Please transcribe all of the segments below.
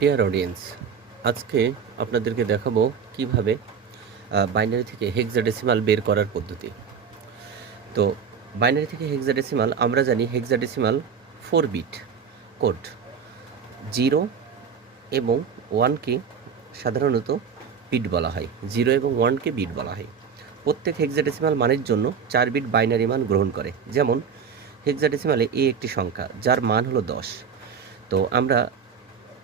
Dear audience আজকে আপনাদেরকে দেখাবো কীভাবে বাইনারি থেকে হেক্সাডেসিমাল বের করার পদ্ধতি। তো বাইনারি থেকে হেক্সাডেসিমাল আমরা জানি hexadecimal four bit code zero এবং ওয়ানকে সাধারণত বিট বলা হয়। জিরো এবং ওয়ানকে বিট বলা হয়। প্রত্যেক হেক্সাডেসিমাল মানের জন্য চার বিট বাইনারি মান গ্রহণ করে। যেমন হেক্সাডেসিমালে এ একটি সংখ্যা, যার মান হলো দশ। তো, আমরা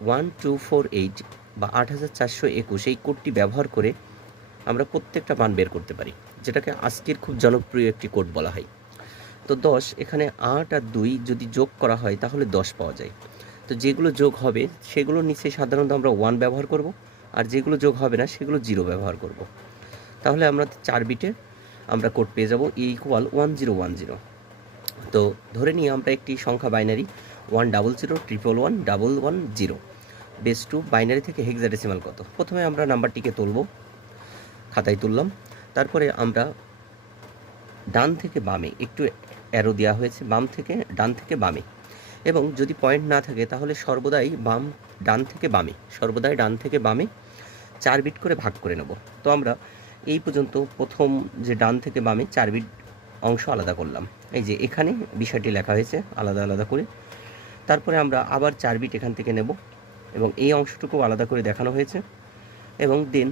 ওয়ান টু ফোর এইট বা আট হাজার চারশো একুশ এই কোডটি ব্যবহার করে আমরা প্রত্যেকটা মান বের করতে পারি, যেটাকে আজকের খুব জনপ্রিয় একটি কোড বলা হয়। তো দশ, এখানে আট আর দুই যদি যোগ করা হয় তাহলে দশ পাওয়া যায়। তো যেগুলো যোগ হবে সেগুলোর নিচে সাধারণত আমরা ওয়ান ব্যবহার করব, আর যেগুলো যোগ হবে না সেগুলো জিরো ব্যবহার করব। তাহলে আমরা চার বিটে আমরা কোড পেয়ে যাব equal one zero one zero তো ধরে নিয়ে আমরা একটি সংখ্যা binary one double zero triple one double one zero base two binary থেকে হেক্সাডেসিমাল কত? প্রথমে আমরা নাম্বারটিকে তুলব, খাতায় তুললাম। তারপরে আমরা ডান থেকে বামে, একটু অ্যারো দেওয়া হয়েছে, বাম থেকে, ডান থেকে বামে। এবং যদি পয়েন্ট না থাকে, তাহলে সর্বদাই বাম, ডান থেকে বামে, সর্বদাই ডান থেকে বামে চার বিট করে ভাগ করে নেব। তো আমরা এই পর্যন্ত প্রথম যে ডান থেকে বামে চার বিট অংশ আলাদা করলাম। এই যে এখানে বিষয়টি লেখা হয়েছে, আলাদা আলাদা করে। তারপরে আমরা আবার চার বিট এখান থেকে নেব এবং এই অংশটুকু আলাদা করে দেখানো হয়েছে এবং দেন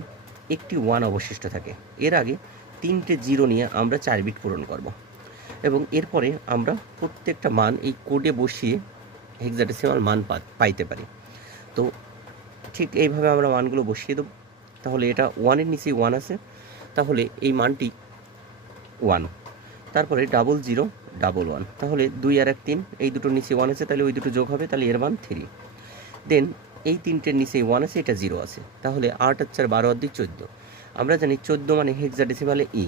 একটি ওয়ান অবশিষ্ট থাকে। এর আগে তিনটে জিরো নিয়ে আমরা চার বিট পূরণ করব এবং এরপরে আমরা প্রত্যেকটা মান এই কোডে বসিয়ে হেক্সাডেসিমাল মান পাইতে পারি। তো ঠিক এইভাবে আমরা মানগুলো বসিয়ে দেবো। তাহলে এটা ওয়ানের নিচে ওয়ান আছে। তাহলে এই মানটি ওয়ান তারপরে ডাবল জিরো ডাবল ওয়ান তাহলে দুই আর এক তিন, এই দুটোর নিচে ওয়ান আছে, তাহলে ওই দুটো যোগ হবে, তাহলে এর মান থ্রি দেন এই তিনটের নিচে ওয়ান আছে, এটা জিরো আছে। তাহলে আট আর চার বারো আর দুই চোদ্দ। আমরা জানি চোদ্দ মানে হেক্সা হেক্সাডেসিমালে ই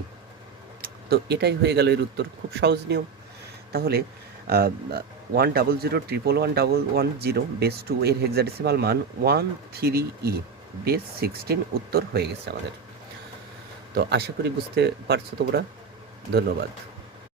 তো এটাই হয়ে গেল এর উত্তর, খুব সহজ নিয়ম। তাহলে one double zero triple one double one zero base two এর হেক্সাডেসিমাল মান one three E base sixteen উত্তর হয়ে গেছে আমাদের। তো আশা করি বুঝতে পারছ তোমরা। ধন্যবাদ।